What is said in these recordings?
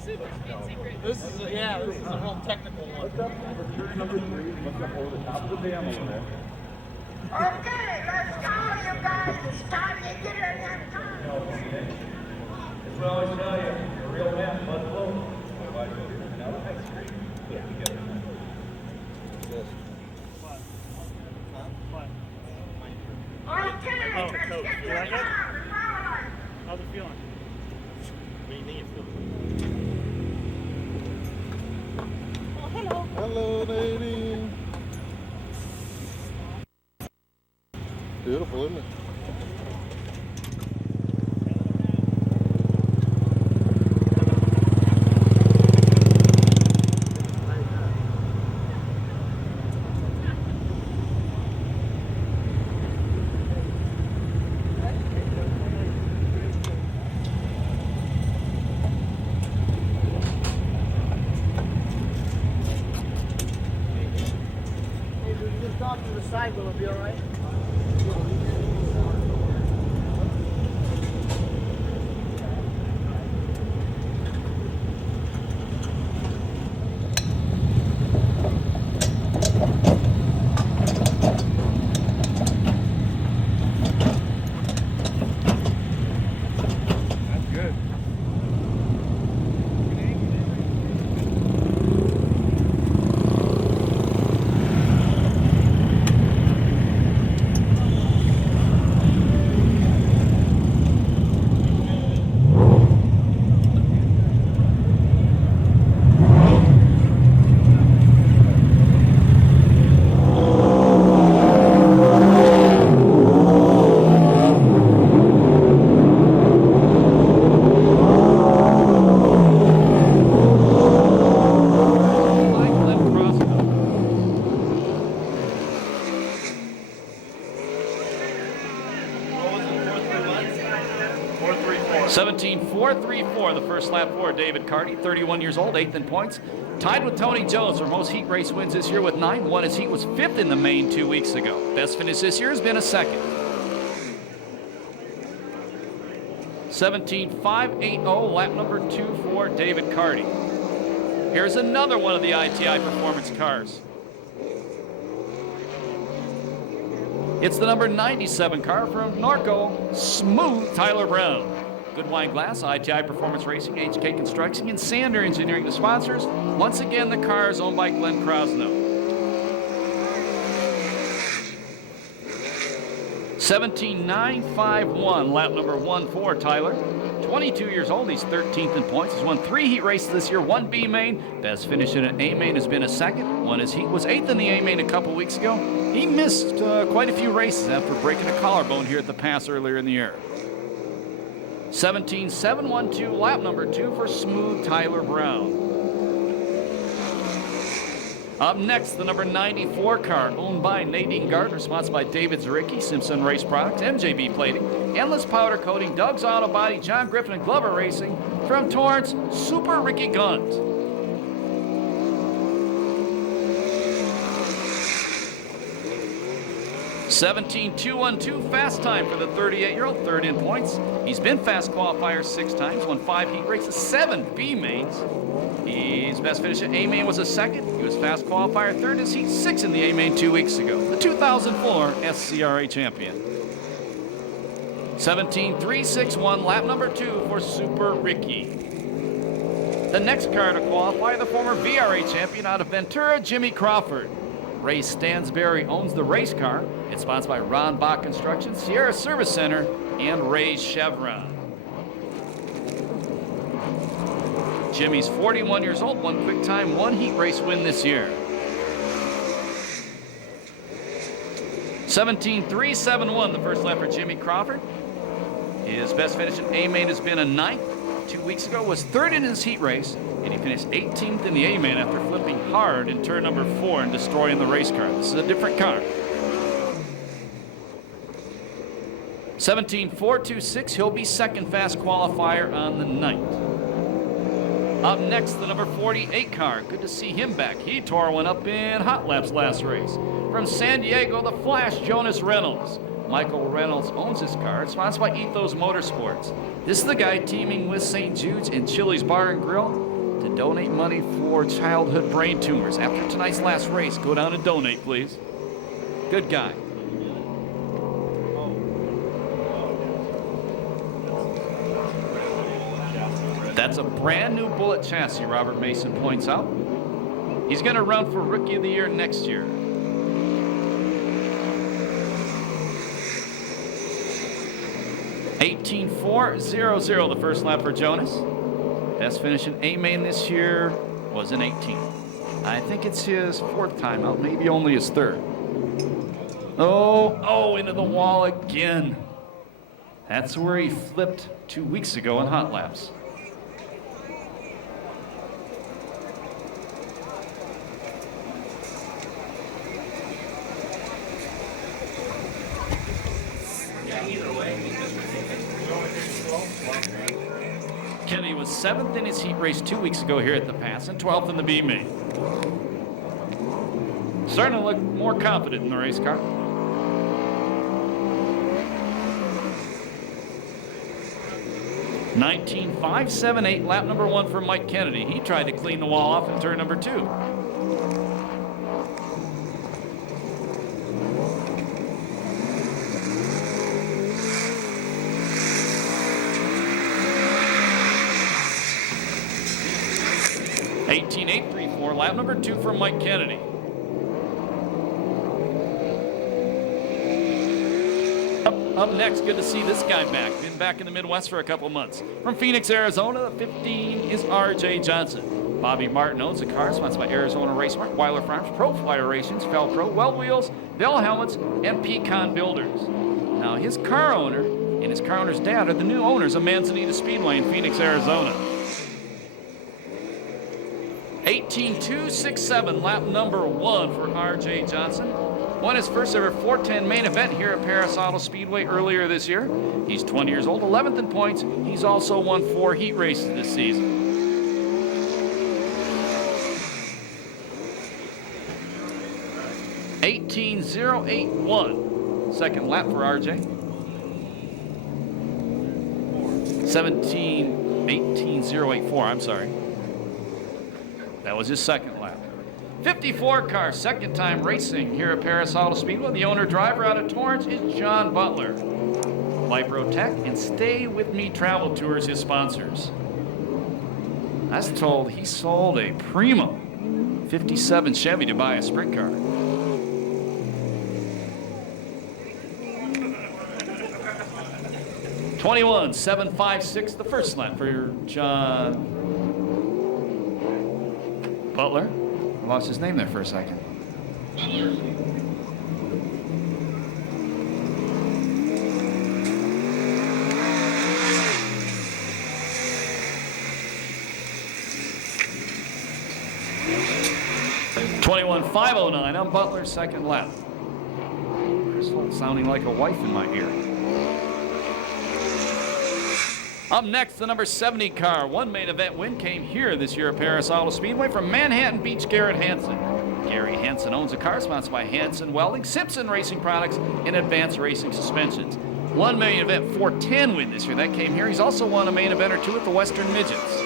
This is a real technical one. Look up number 3. Look up over the top of the dam over there. Okay, let's go, you guys. It's time to get in that time. That's what I always tell you. You're a real man, blood flow. Now the next screen. Put it together. Okay, let's get You the like it? car. How's it feeling? What do you think it feels? Oh, hello. Hello, lady. Beautiful, isn't it? Just off to the side, will it be all right? That's good. 17.434, the first lap for David Carty, 31 years old, 8th in points. Tied with Tony Jones for most heat race wins this year with 9. Won his heat, was 5th in the main 2 weeks ago. Best finish this year has been a 2nd. 17.580, lap number 2 for David Carty. Here's another one of the ITI performance cars. It's the number 97 car from Norco, Smooth Tyler Brown. Good Wine Glass, ITI Performance Racing, HK Construction, and Sander Engineering, the sponsors. Once again, the car is owned by Glenn Krosno. 17.951, lap number 1 for Tyler. 22 years old, he's 13th in points. He's won 3 heat races this year, 1 B main. Best finish in an A main has been a 2nd. Won his heat, was 8th in the A main a couple weeks ago. He missed quite a few races after breaking a collarbone here at the pass earlier in the year. 17.712, lap number 2 for Smooth Tyler Brown. Up next, the number 94 car, owned by Nadine Gardner, sponsored by David Zaricki, Simpson Race Products, MJB Plating, Endless Powder Coating, Doug's Auto Body, John Griffin and Glover Racing, from Torrance, Super Ricky Gunt. (17.212) fast time for the 38-year-old, 3rd in points. He's been fast qualifier 6 times, won 5 heat races, 7 B mains. His best finish at A main was a 2nd. He was fast qualifier 3rd in his heat, 6 in the A main 2 weeks ago. The 2004 SCRA champion. 17.361, lap number 2 for Super Ricky. The next car to qualify, the former VRA champion out of Ventura, Jimmy Crawford. Ray Stansberry owns the race car. It's sponsored by Ron Bach Construction, Sierra Service Center, and Ray's Chevron. Jimmy's 41 years old, 1 quick time, 1 heat race win this year. 17.371, the first lap for Jimmy Crawford. His best finish in A main has been a 9th. 2 weeks ago was 3rd in his heat race, and he finished 18th in the A main after flipping hard in turn number 4 and destroying the race car. This is a different car. 17.426, he'll be 2nd fast qualifier on the night. Up next, the number 48 car. Good to see him back. He tore one up in hot laps last race. From San Diego, the Flash, Jonas Reynolds. Michael Reynolds owns his car. It's sponsored by Ethos Motorsports. This is the guy teaming with St. Jude's and Chili's Bar and Grill. to donate money for childhood brain tumors. After tonight's last race, go down and donate, please. Good guy. That's a brand new Bullet chassis, Robert Mason points out. He's going to run for Rookie of the Year next year. .18.4.00 the first lap for Jonas. Best finish in A-Main this year was an 18. I think it's his 4th time out, maybe only his 3rd. Oh, into the wall again. That's where he flipped 2 weeks ago in hot laps. Kennedy was 7th in his heat race 2 weeks ago here at the pass and 12th in the B main. Starting to look more confident in the race car. .19.578, lap number 1 for Mike Kennedy. He tried to clean the wall off in turn number 2. .18.834, lap number 2 for Mike Kennedy. Up next, good to see this guy back. Been back in the Midwest for a couple months. From Phoenix, Arizona, the 15 is R.J. Johnson. Bobby Martin owns a car sponsored by Arizona Race Mart, Weiler Farms, Pro Flyer Racings, Felpro, Well Wheels, Bell Helmets, and Pecan Builders. Now, his car owner and his car owner's dad are the new owners of Manzanita Speedway in Phoenix, Arizona. .18.267, lap number 1 for R.J. Johnson. Won his first ever 410 main event here at Perris Auto Speedway earlier this year. He's 20 years old, 11th in points. He's also won 4 heat races this season. .18.081, second lap for RJ. 18.084, I'm sorry. That was his second lap. 54 car, second time racing here at Perris Auto Speedway. The owner driver out of Torrance is John Butler. Lipro Tech and Stay With Me Travel Tours, his sponsors. I was told he sold a Primo 57 Chevy to buy a sprint car. .21.756, the first lap for John Butler. I lost his name there for a second. .21.509 on Butler's second lap. Chris Holt sounding like a wife in my ear. Up next, the number 70 car. One main event win came here this year at Perris Auto Speedway from Manhattan Beach, Garrett Hansen. Gary Hansen owns a car sponsored by Hansen Welding, Simpson Racing Products, and Advanced Racing Suspensions. One main event 410 win this year. That came here. He's also won a main event or 2 at the Western Midgets.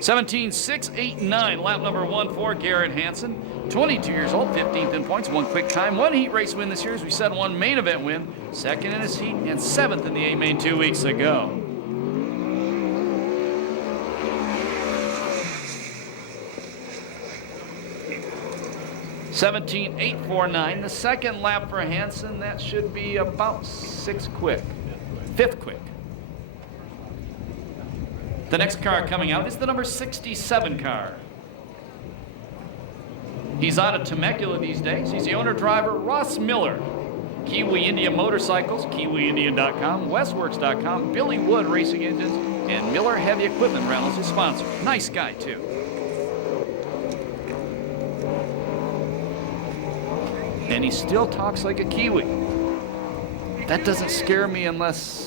17.689, lap number 1 for Garrett Hansen. 22 years old, 15th in points, 1 quick time, 1 heat race win this year. As we said, 1 main event win, 2nd in his heat, and 7th in the A-Main 2 weeks ago. .17.849, the second lap for Hansen. That should be about 6th quick, 5th quick. The next car coming out is the number 67 car. He's out of Temecula these days. He's the owner-driver, Ross Miller. Kiwi India Motorcycles, KiwiIndia.com, Westworks.com, Billy Wood Racing Engines, and Miller Heavy Equipment Rentals is sponsored. Nice guy, too. And he still talks like a Kiwi. That doesn't scare me unless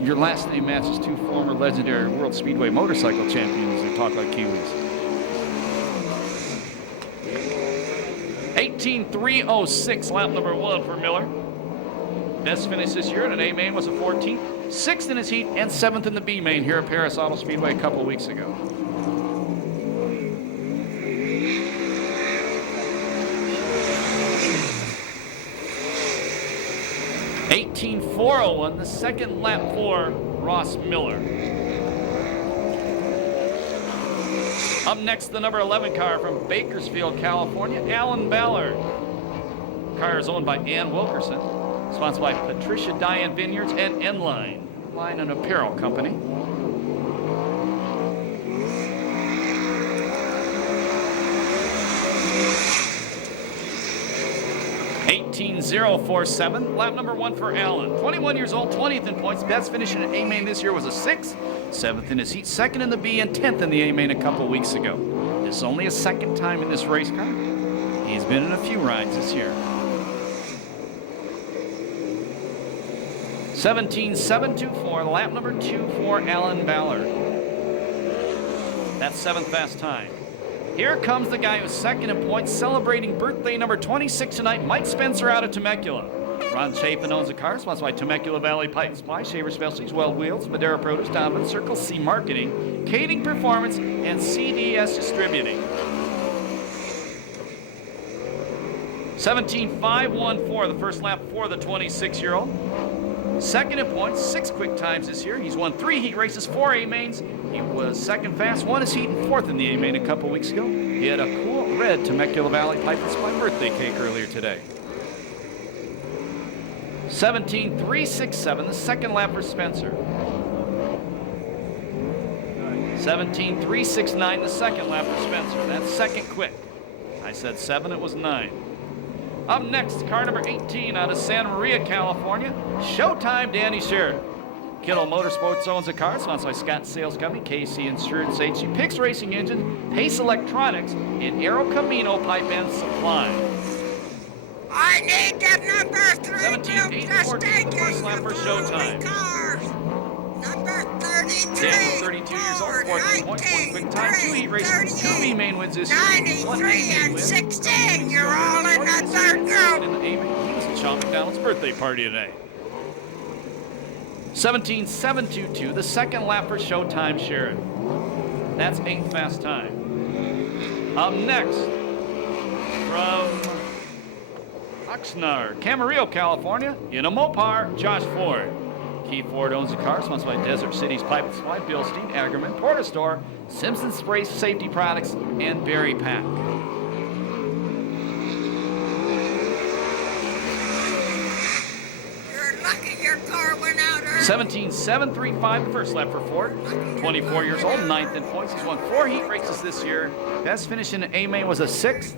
your last name matches 2 former legendary World Speedway motorcycle champions who talk like Kiwis. 18.306, lap number 1 for Miller. Best finish this year in an A-Main was a 14th. 6th in his heat, and 7th in the B main here at Perris Auto Speedway a couple weeks ago. (18.401), the second lap for Ross Miller. Up next, the number 11 car from Bakersfield, California, Alan Ballard. Car is owned by Ann Wilkerson, sponsored by Patricia Diane Vineyards and Enline, line and apparel company. (18.047), lap number 1 for Allen. 21 years old, 20th in points. Best finish in an A main this year was a 6th, 7th in his heat, 2nd in the B, and 10th in the A main a couple weeks ago. This is only his 2nd time in this race car. He's been in a few rides this year. 17.724, lap number 2 for Alan Ballard. That's 7th fast time. Here comes the guy who's 2nd in points, celebrating birthday number 26 tonight, Mike Spencer out of Temecula. Ron Chapin owns the car, sponsored by Temecula Valley Pipe and Supply, Shaver Specialties, Weld Wheels, Madera Produce, Donovan, Circle C Marketing, Kading Performance, and CDS Distributing. 17.514, the first lap for the 26-year-old. 2nd in points, 6 quick times this year. He's won 3 heat races, 4 A mains. He was 2nd fast, won his heat, and 4th in the A main a couple weeks ago. He had a cool red Temecula Valley Pipe and Supply birthday cake earlier today. 17.367, the second lap for Spencer. 17.369, the second lap for Spencer. That's 2nd quick. I said 7, it was 9. Up next, car number 18 out of Santa Maria, California, Showtime Danny Sherritt. Kittle Motorsports owns the car, sponsored by Scott Sales Company, KC Insurance Agency, Pix Racing Engine, Pace Electronics, and Aero Camino Pipe and Supply. I need the number 3 17.814, the first lap for Showtime. Number 33. Daniel, 32 years old, 14 points, 1 quick time, 2 heat races, 2 B main wins this year, 1 A 93 main and win. 16. You're all in the third In group. the A main, he was at Sean McDonald's birthday party today. 17.722, the second lap for Showtime Sherritt. That's 8th fast time. Up next, from Oxnard, Camarillo, California, in a Mopar, Josh Ford. Keith Ford owns the car, sponsored by Desert Cities Pipe and Supply, Bill Steen, Ackerman, Porter Store, Simpson Spray Safety Products, and Berry Pack. You're lucky your car went out early. 17.735, the first lap for Ford. 24 years old, 9th in points. He's won 4 heat races this year. Best finish in the A main was a 6th.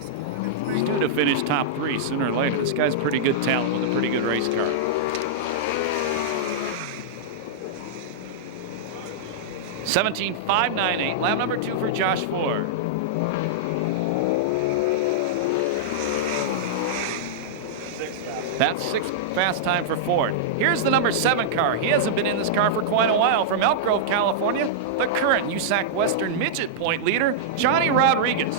He's due to finish top 3 sooner or later. This guy's pretty good talent with a pretty good race car. 17.598, lap number 2 for Josh Ford. That's 6th fast time for Ford. Here's the number 7 car. He hasn't been in this car for quite a while. From Elk Grove, California, the current USAC Western Midget Point leader, Johnny Rodriguez.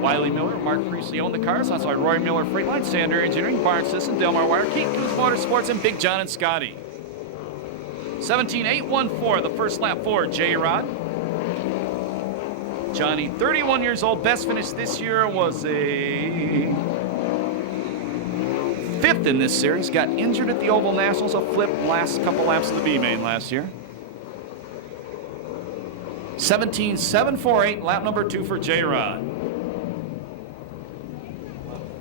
Wiley Miller, Mark Priestley owned the cars. That's why Roy Miller Freightline, Sander Engineering, Barnes System, Delmar Wire, Keith Coos Motorsports, and Big John and Scotty. 17.814, the first lap for J-Rod. Johnny, 31 years old. Best finish this year was a 5th in this series. Got injured at the Oval Nationals, a flip last couple laps of the B main last year. 17.748, lap number 2 for J-Rod.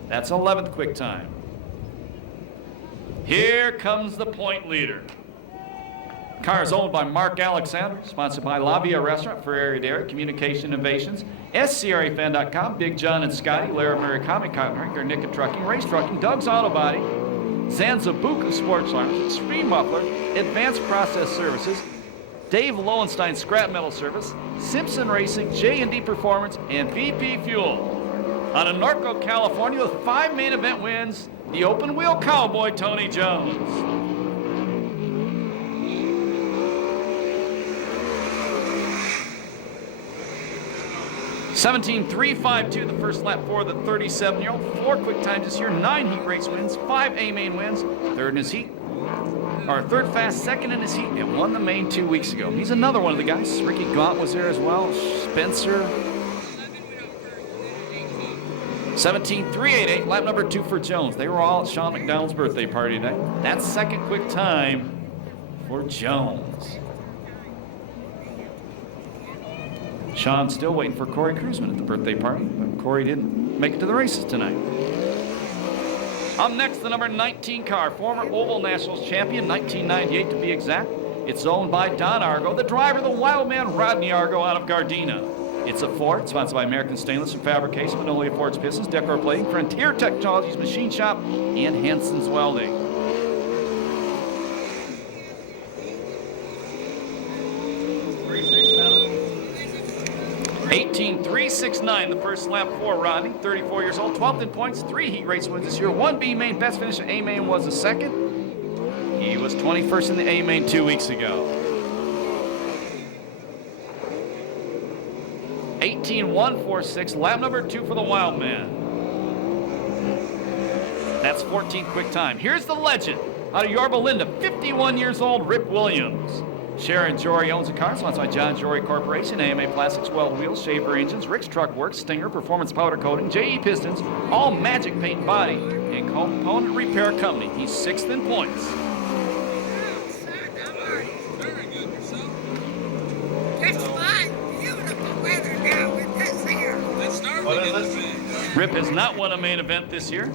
That's 11th quick time. Here comes the point leader. Car is owned by Mark Alexander, sponsored by La Via Restaurant, Ferrari Dairy, Communication Innovations, SCRAFan.com, Big John and Scotty, Laramie Comic Cotton Drinker, Nika Trucking, Race Trucking, Doug's Auto Body, Zanzabuku Sports Alarms, Extreme Muffler, Advanced Process Services, Dave Lowenstein Scrap Metal Service, Simpson Racing, J&D Performance, and VP Fuel. Out of Norco, California, with 5 main event wins, the open wheel cowboy, Tony Jones. 17.352, the first lap for the 37-year-old. 4 quick times this year, 9 heat race wins, 5 A main wins, 3rd in his heat. Our third fast, second in his heat, and won the main 2 weeks ago. He's another one of the guys. Ricky Gaunt was there as well. Spencer. 17.388, lap number 2 for Jones. They were all at Sean McDonald's birthday party today. That's second quick time for Jones. Sean still waiting for Corey Cruzman at the birthday party, but Corey didn't make it to the races tonight. Up next, the number 19 car, former Oval Nationals champion, 1998 to be exact. It's owned by Don Argo, the driver, the wild man Rodney Argo out of Gardena. It's a Ford, sponsored by American Stainless and Fabrication, Magnolia Ford's Pistons, Decor Plating, Frontier Technologies Machine Shop, and Henson's Welding. .18.369, the first lap for Rodney, 34 years old, 12th in points, 3 heat race wins this year, 1 B main, best finish at A main was the second. He was 21st in the A main 2 weeks ago. 18.146, lap number 2 for the wild man. That's 14th quick time. Here's the legend out of Yorba Linda, 51 years old, Rip Williams. Sharon Jory owns the car, sponsored by John Jory Corporation, AMA Plastics, Weld Wheels, Shaver Engines, Rick's Truck Works, Stinger, Performance Powder Coating, JE Pistons, All Magic Paint and Body, and Component Repair Company. He's 6th in points. Very good yourself. It's fine. Beautiful weather now with this here. Let's start with this thing. Rip has not won a main event this year.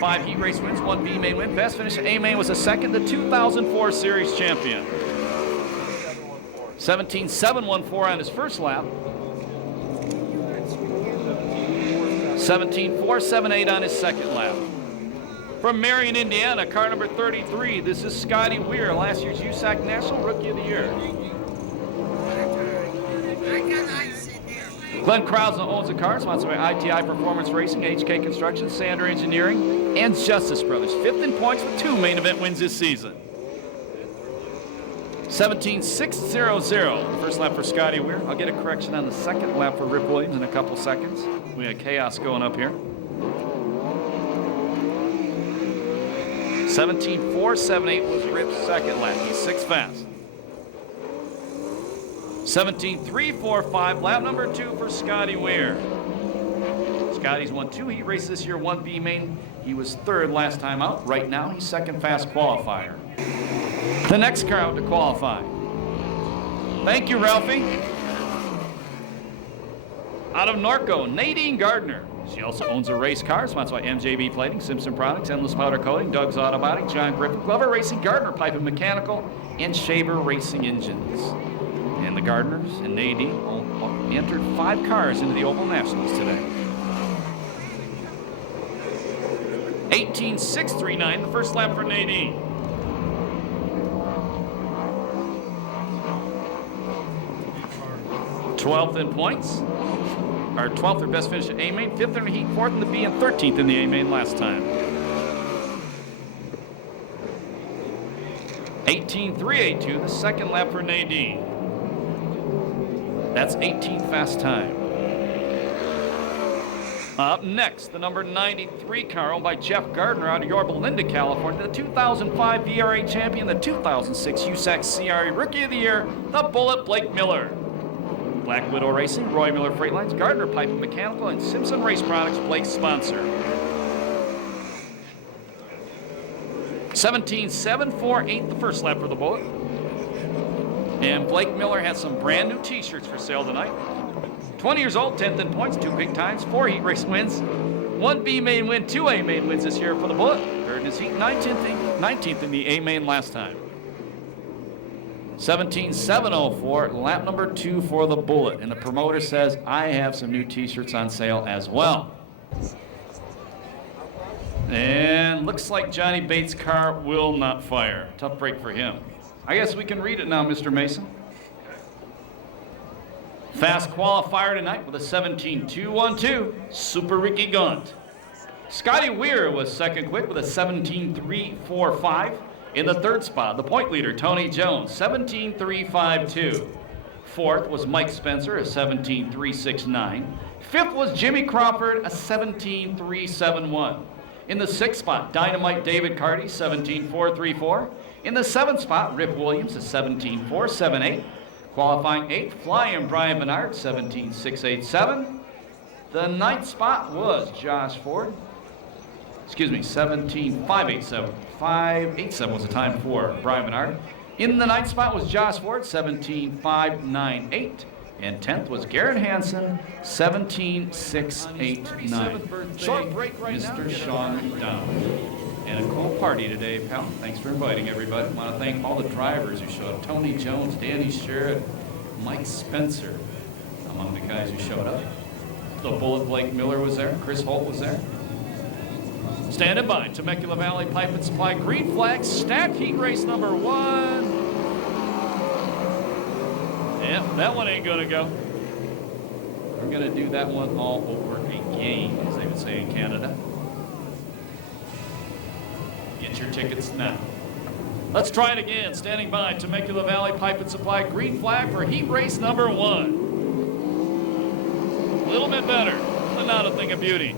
5 heat race wins, 1 B main win. Best finish at A main was a second, the 2004 Series champion. 17.714 on his first lap. 17.478 on his second lap. From Marion, Indiana, car number 33, this is Scotty Weir, last year's USAC National Rookie of the Year. I got ice in there. Glenn Krause owns the car, sponsored by ITI Performance Racing, HK Construction, Sander Engineering, and Justice Brothers. 5th in points with 2 main event wins this season. 17.600, first lap for Scotty Weir. I'll get a correction on the second lap for Rip Williams in a couple seconds. We got chaos going up here. 17.478 was Rip's second lap. He's 6th fast. 17.345, lap number 2 for Scotty Weir. Scotty's won 2 heat races this year, 1 B main. He was 3rd last time out. Right now, he's 2nd fast qualifier. The next car out to qualify. Thank you, Ralphie. Out of Norco, Nadine Gardner. She also owns a race car, sponsored by MJB Plating, Simpson Products, Endless Powder Coating, Doug's Autobody, John Griffin, Glover Racing, Gardner Pipe and Mechanical, and Shaver Racing Engines. And the Gardners and Nadine entered 5 cars into the Oval Nationals today. 18.639, the first lap for Nadine. 12th in points. Our 12th or best finish at A main, 5th in the heat, 4th in the B, and 13th in the A main last time. 18.382, the second lap for Nadine. That's 18th fast time. Up next, the number 93 car owned by Jeff Gardner out of Yorba Linda, California, the 2005 VRA champion, the 2006 USAC CRA Rookie of the Year, the Bullet Blake Miller. Black Widow Racing, Roy Miller Freight Lines, Gardner Pipe and Mechanical, and Simpson Race Products, Blake's sponsor. 17.748, the first lap for the Bullet. And Blake Miller has some brand new t-shirts for sale tonight. 20 years old, 10th in points, 2 big times, 4 heat race wins, 1 B main win, 2 A main wins this year for the Bullet. 3rd in his heat, 19th in the A main last time. 17.704, lap number 2 for the Bullet. And the promoter says, I have some new t-shirts on sale as well. And looks like Johnny Bates' car will not fire. Tough break for him. I guess we can read it now, Mr. Mason. Fast qualifier tonight with a 17.212, Super Ricky Gaunt. Scotty Weir was second quick with a 17.345. In the 3rd spot, the point leader, Tony Jones, 17.352. 4th was Mike Spencer, a 17.369. 5th was Jimmy Crawford, a 17.371. In the 6th spot, Dynamite David Carty, 17.434. In the 7th spot, Rip Williams is 17.478. Qualifying 8th, Flying Brian Bernard, 17.687. The 9th spot was Josh Ford. Excuse me, 17.587. 5.87 was the time for Brian Bernard. In the 9th spot was Josh Ford, 17.598. And 10th was Garrett Hansen, 17.689. Short break right now. Mr. Sean McDonald. And a cool party today, pal. Thanks for inviting everybody. I want to thank all the drivers who showed up. Tony Jones, Danny Sherrod, Mike Spencer, among the guys who showed up. The Bullet Blake Miller was there. Chris Holt was there. Standing by, Temecula Valley Pipe and Supply green flag, stacked heat race number 1. Yep, that one ain't gonna go. We're gonna do that one all over again, as they would say in Canada. Get your tickets now. Let's try it again. Standing by, Temecula Valley Pipe and Supply green flag for heat race number 1. A little bit better, but not a thing of beauty.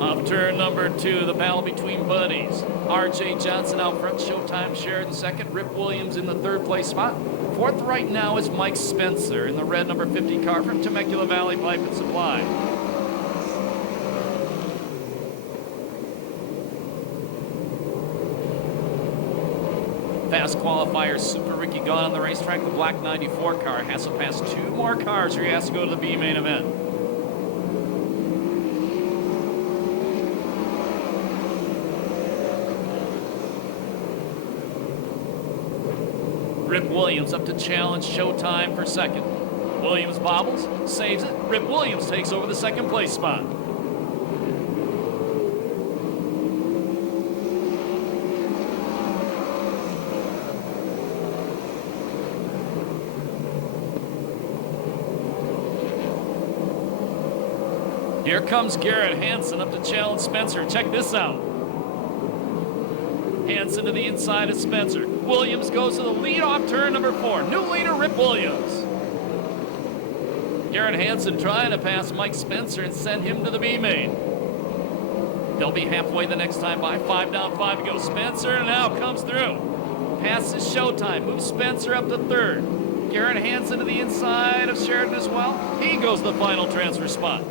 Off turn number 2, the battle between buddies. R.J. Johnson out front, Showtime Sheridan second, Rip Williams in the 3rd place spot. 4th right now is Mike Spencer in the red number 50 car from Temecula Valley Pipe and Supply. Fast qualifier Super Ricky gone on the racetrack. The black 94 car has to pass 2 more cars or he has to go to the B main event. Rip Williams up to challenge Showtime for 2nd. Williams bobbles, saves it. Rip Williams takes over the 2nd place spot. Here comes Garrett Hansen up to challenge Spencer. Check this out. Hansen to the inside of Spencer. Williams goes to the lead off turn number 4. New leader, Rip Williams. Garrett Hansen trying to pass Mike Spencer and send him to the B main. They'll be halfway the next time by. 5 down, 5 to go. Spencer now comes through. Passes Showtime. Moves Spencer up to 3rd. Garrett Hansen to the inside of Sheridan as well. He goes to the final transfer spot.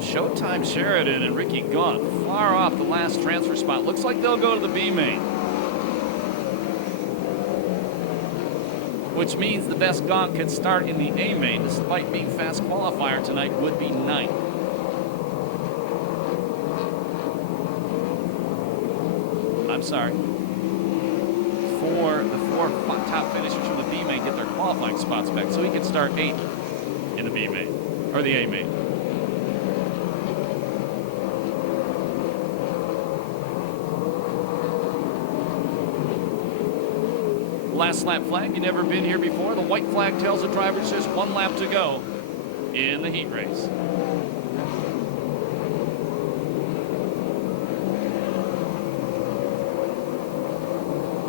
Showtime Sheridan and Ricky Gaunt far off the last transfer spot. Looks like they'll go to the B main. Which means the best Gaunt can start in the A main, despite being fast qualifier tonight, would be 9th. I'm sorry. The four top finishers from the B main get their qualifying spots back, so he can start 8th in the B main, or the A main. Last lap flag, you never been here before. The white flag tells the drivers just 1 lap to go in the heat race.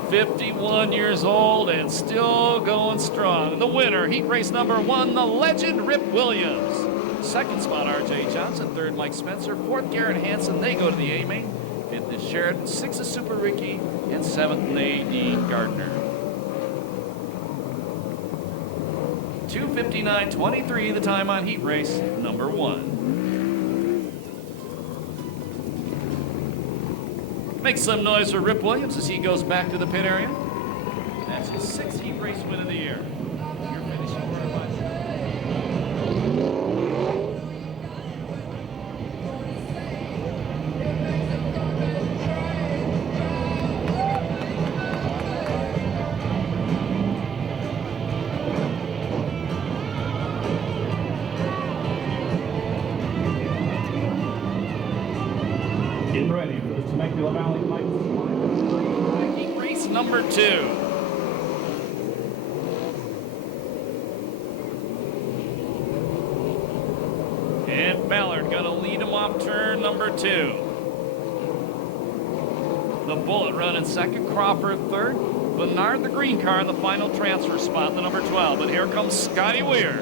"51 years old and still going strong. The winner, heat race number 1, the legend Rip Williams. 2nd spot, R.J. Johnson. 3rd, Mike Spencer. 4th, Garrett Hansen. They go to the A main. 5th is Sheridan. 6th is Super Ricky. And 7th, Nadine Gardner. 2:59.23 the time on heat race number 1. Make some noise for Rip Williams as he goes back to the pit area. That's his 6th heat race win of the year. Your finishing order was. Getting ready for the Temecula Valley Pipe. number 2. And Ballard gonna lead him off turn number 2. The Bullet running second, Crawford third. Bernard, the green car, in the final transfer spot, the number 12. And here comes Scotty Weir.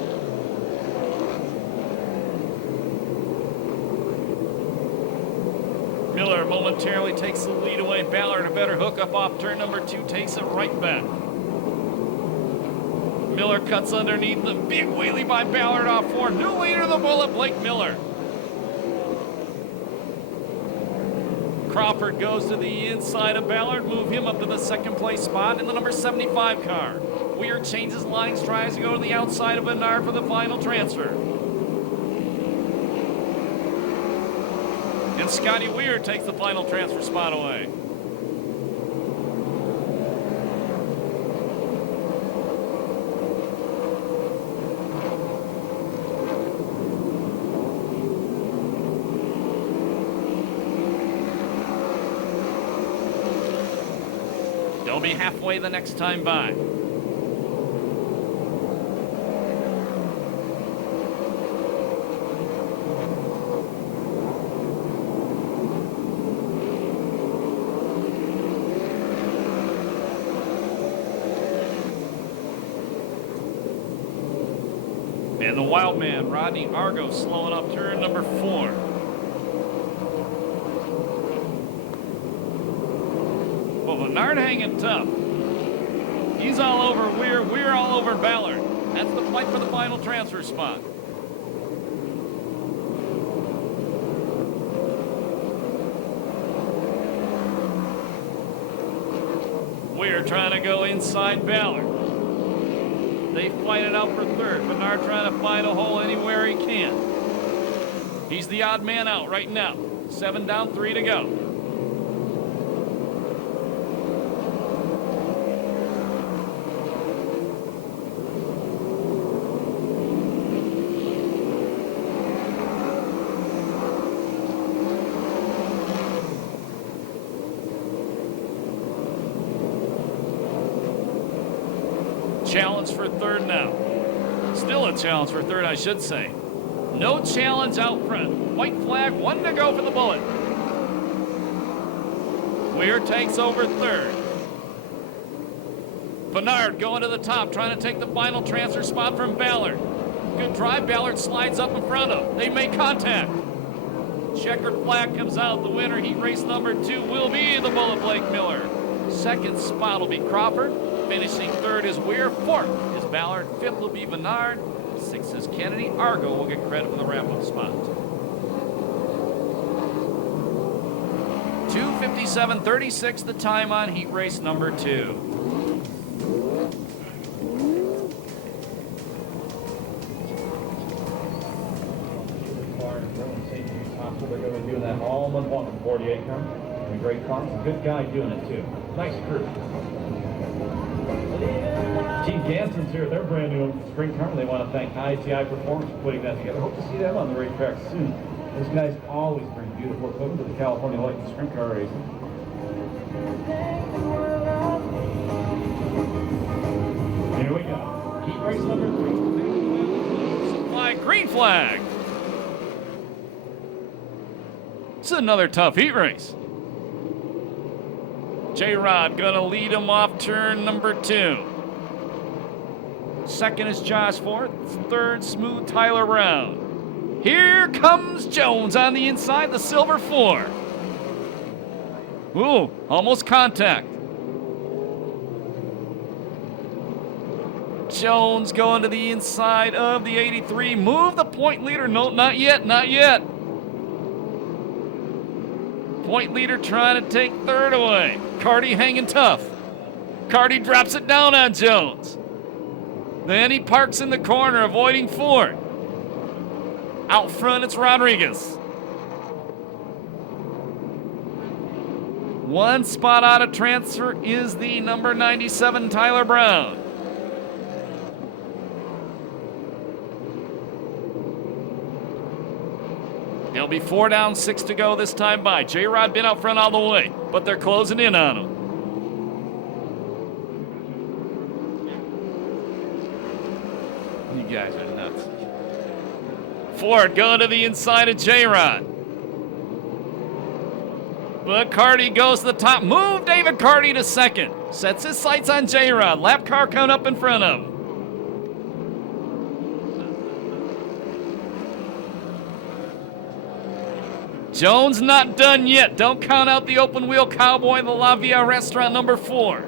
Miller momentarily takes the lead away. Ballard, a better hookup off turn number 2, takes it right back. Miller cuts underneath the big wheelie by Ballard off 4. New leader of the Bullet, Blake Miller. Crawford goes to the inside of Ballard, move him up to the second place spot in the number 75 car. Weir changes lines, tries to go to the outside of Bernard for the final transfer. And Scotty Weir takes the final transfer spot away. They'll be halfway the next time by. And the wild man, Rodney Argo, slowing up turn number 4. Well, Bernard hanging tough. He's all over Weir. Weir all over Ballard. That's the fight for the final transfer spot. Weir trying to go inside Ballard. They fight it out for third. Bernard trying to find a hole anywhere he can. He's the odd man out right now. 7 down, 3 to go. Challenge for third now. Still a challenge for third, I should say. No challenge out front. White flag, 1 to go for the Bullet. Weir takes over third. Bernard going to the top, trying to take the final transfer spot from Ballard. Good drive, Ballard slides up in front of him. They make contact. Checkered flag comes out. The winner, heat race number 2, will be the Bullet, Blake Miller. Second spot will be Crawford. Finishing third is Weir. 4th is Ballard. 5th will be Bernard. 6th is Kennedy. Argo will get credit for the wrap-up spot. 2:57.36 the time on heat race number 2. They're going to be doing that all month long in 48 car. And a great car. A good guy doing it too. Nice crew. Team Ganson's here. They're brand new sprint car. They want to thank ITI Performance for putting that together. Hope to see them on the racetrack soon. Those guys always bring beautiful equipment to the California Light and Sprint Car Racing. Here we go. Heat race number 3. Supply green flag. It's another tough heat race. J-Rod gonna lead him off turn number 2. Second is Josh Ford. Third, Smooth Tyler Brown. Here comes Jones on the inside, the silver 4. Ooh, almost contact. Jones going to the inside of the 83. Move the point leader. No, not yet, not yet. Point leader trying to take third away. Carty hanging tough. Carty drops it down on Jones. Then he parks in the corner, avoiding Ford. Out front, it's Rodriguez. 1 spot out of transfer is the number 97, Tyler Brown. They'll be 4 down, 6 to go this time by. J-Rod been out front all the way, but they're closing in on him. You guys are nuts. Ford going to the inside of J-Rod. But Carty goes to the top. Move David Carty to second. Sets his sights on J-Rod. Lap car coming up in front of him. Jones not done yet. Don't count out the open wheel cowboy, the La Via restaurant number 4.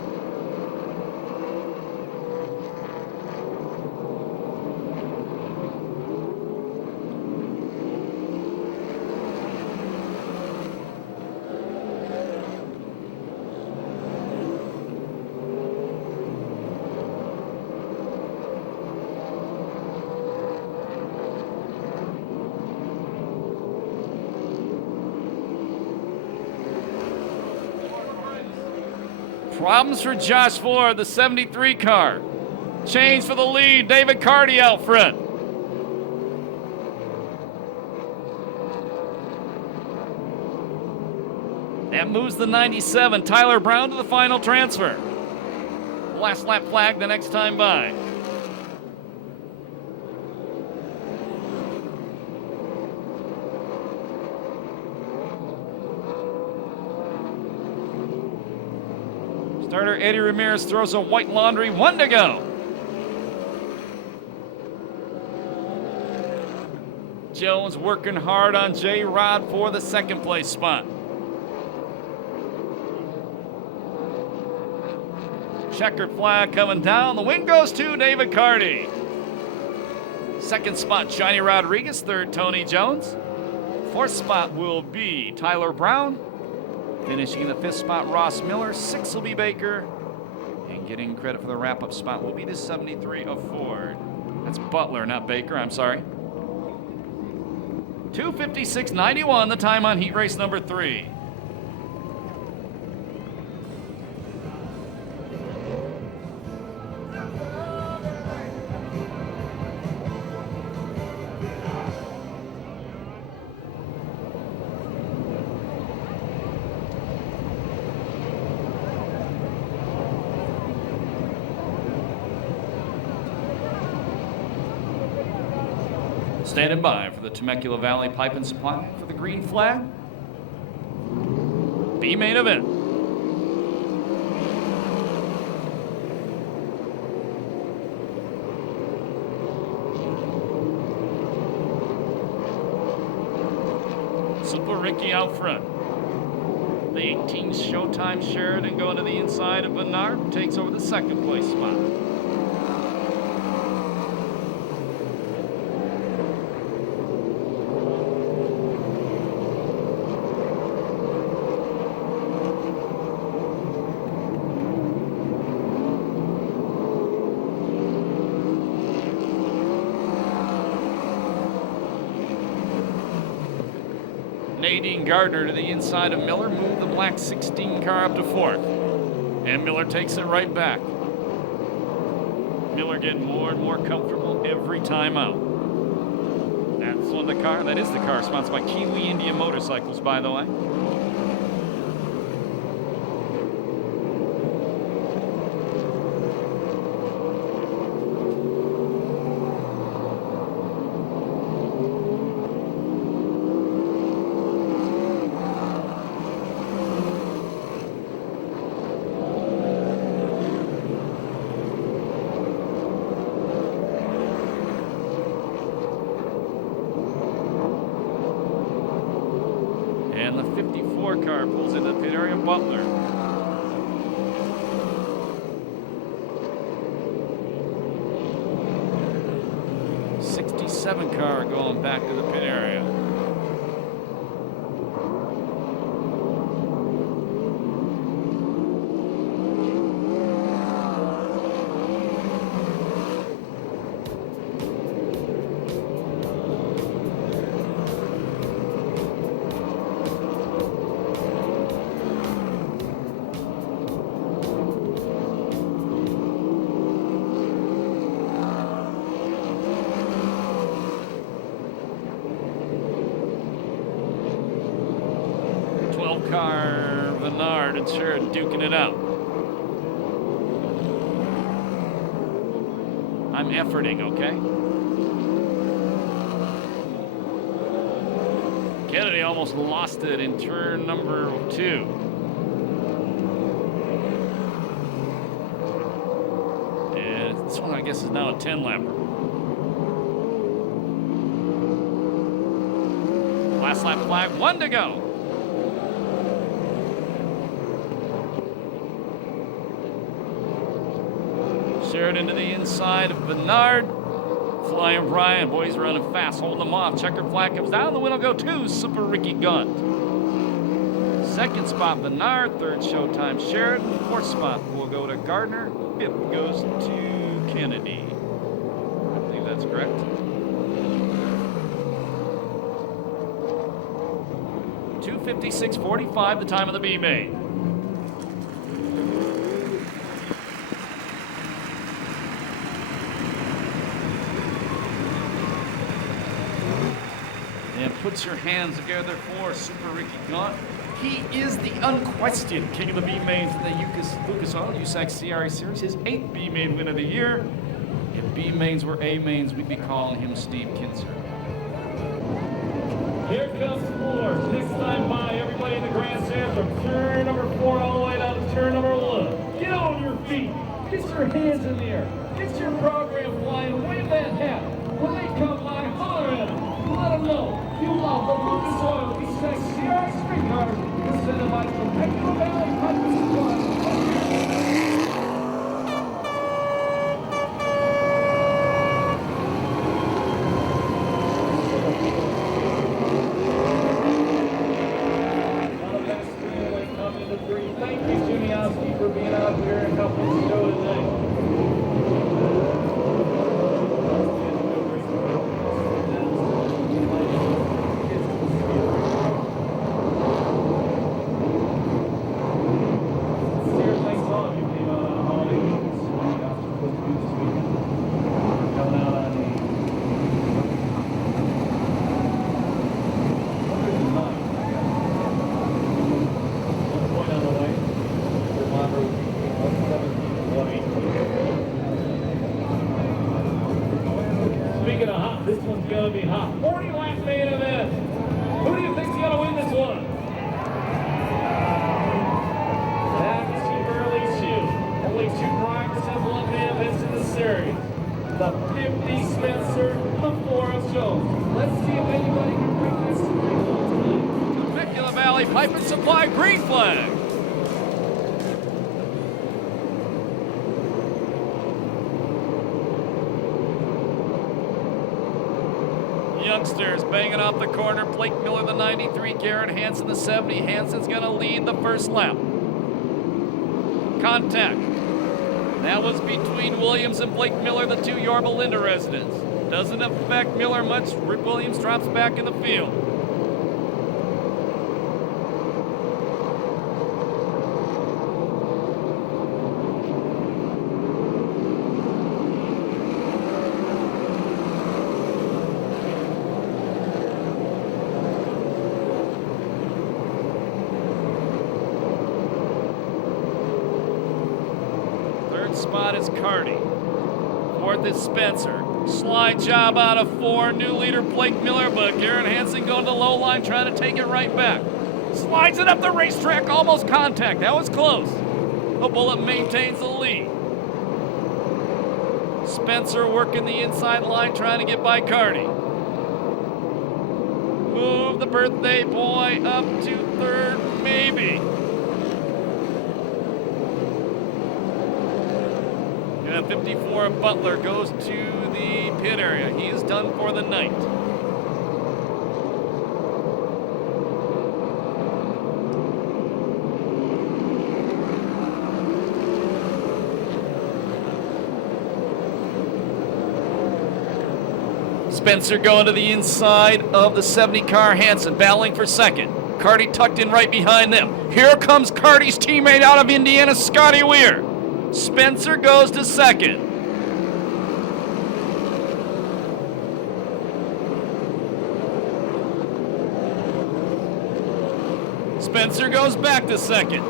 Problems for Josh Ford, the 73 car. Change for the lead, David Carty out front. That moves the 97, Tyler Brown to the final transfer. Last lap flag the next time by. Starter Eddie Ramirez throws a white laundry, 1 to go. Jones working hard on J-Rod for the second place spot. Checkered flag coming down. The win goes to David Carty. Second spot, Johnny Rodriguez. Third, Tony Jones. Fourth spot will be Tyler Brown. Finishing in the fifth spot, Ross Miller. Sixth will be Baker. And getting credit for the wrap-up spot will be the 73 of Ford. That's Butler, not Baker. I'm sorry. 2:56.91, the time on heat race number 3. Standing by for the Temecula Valley Pipe and Supply for the green flag. B main event. Super Ricky out front. The 18 Showtime Sheridan going to the inside of Bernard, takes over the second place spot. Nadine Gardner to the inside of Miller, moved the black 16 car up to fourth. And Miller takes it right back. Miller getting more and more comfortable every time out. That is the car sponsored by Kiwi Indian Motorcycles, by the way. And the 54 car pulls into the pit area, Butler. '67 car going back to the pit area. Car, Bernard and Sheridan duking it out. I'm efforting, okay? Kennedy almost lost it in turn number 2. And this one, I guess, is now a 10-lapper. Last lap flag, 1 to go. Sheridan to the inside of Bernard. Flying Brian, boy, he's running fast, holding them off. Checkered flag comes down, the win will go to Super Ricky Gunt. Second spot, Bernard. Third, Showtime Sheridan. Fourth spot will go to Gardner. Fifth goes to Kennedy. I believe that's correct. 2:56.45, the time of the B main. Puts your hands together for Super Ricky Gaunt. He is the unquestioned king of the B mains in the Lucas Oil USAC CRA series. His 8th B main win of the year. If B mains were A mains, we'd be calling him Steve Kinzer. Here comes 4, 6 time by everybody in the grandstand from turn number 4 all the way down to turn number 1. Get on your feet. Get your hands in the air. Get your program flying. Wave that hat. When they come by, holler at them. Let them know you love the Lucas Oil USAC CRA streetcar presented by the Bagley Pipe Supply. Thank you, Jimmy Oski, for being out here and helping the show tonight. Speaking of hot, this one's going to be hot. 40-lap main event. Who do you think's going to win this one? That's too early, too. Only 2 drivers have 1 man events in the series. The 50 Spencer, the 4 of Jones. Let's see if anybody can bring this to the Temecula Valley Pipe and Supply green flag. Youngsters banging off the corner. Blake Miller, the 93. Garrett Hansen, the 70. Hansen's going to lead the first lap. Contact. That was between Williams and Blake Miller, the 2 Yorba Linda residents. Doesn't affect Miller much. Rick Williams drops back in the field. Spot is Cardi. 4th is Spencer. Slide job out of 4. New leader Blake Miller, but Garrett Hansen going to low line, trying to take it right back. Slides it up the racetrack, almost contact. That was close. The Bullet maintains the lead. Spencer working the inside line, trying to get by Cardi. Move the birthday boy up to 3rd, maybe. 54 Butler goes to the pit area. He is done for the night. Spencer going to the inside of the 70 car. Hansen battling for second. Cardi tucked in right behind them. Here comes Cardi's teammate out of Indiana, Scotty Weir. Spencer goes to second. Spencer goes back to second.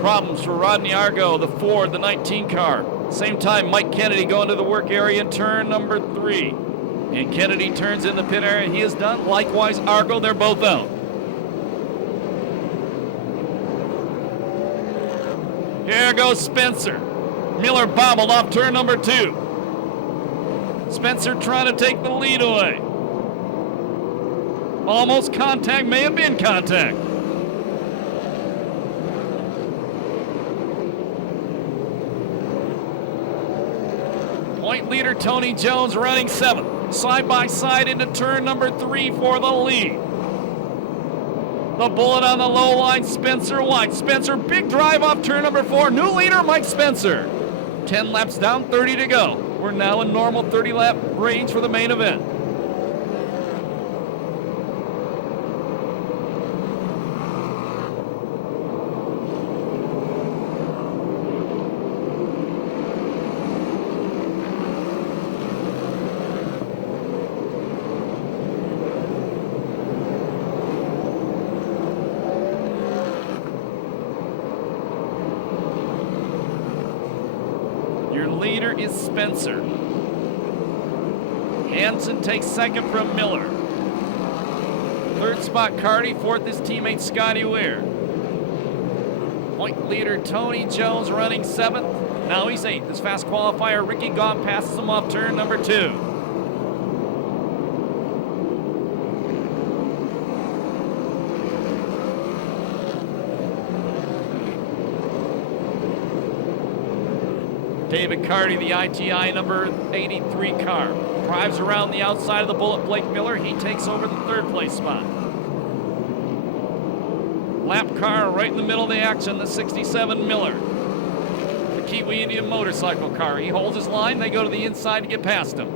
Problems for Rodney Argo, the Ford, the 19 car. Same time, Mike Kennedy going to the work area in turn number 3. And Kennedy turns in the pit area. He is done. Likewise, Argo, they're both out. Here goes Spencer. Miller bobbled off turn number 2. Spencer trying to take the lead away. Almost contact, may have been contact. Point leader Tony Jones running 7th. Side by side into turn number 3 for the lead. The bullet on the low line, Spencer wide. Spencer, big drive off turn number 4. New leader, Mike Spencer. 10 laps down, 30 to go. We're now in normal 30-lap range for the main event. Leader is Spencer. Hansen takes 2nd from Miller. 3rd spot Carty, 4th is teammate Scotty Weir. Point leader Tony Jones running 7th. Now he's 8th. This fast qualifier Ricky Gaunt passes him off turn number 2. David Carty, the ITI number 83 car, drives around the outside of the bullet. Blake Miller, he takes over the 3rd place spot. Lap car right in the middle of the action, the 67 Miller. The Kiwi Indian motorcycle car. He holds his line. They go to the inside to get past him.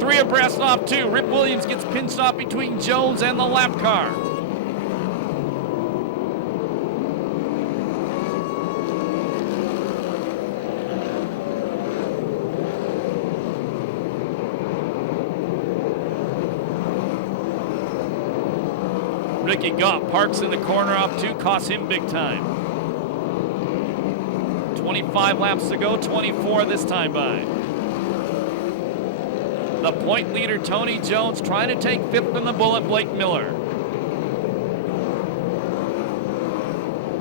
3 abreast off 2. Rip Williams gets pinched off between Jones and the lap car. Ricky Gaunt parks in the corner off 2, costs him big time. 25 laps to go, 24 this time by. The point leader, Tony Jones, trying to take 5th in the bullet, Blake Miller.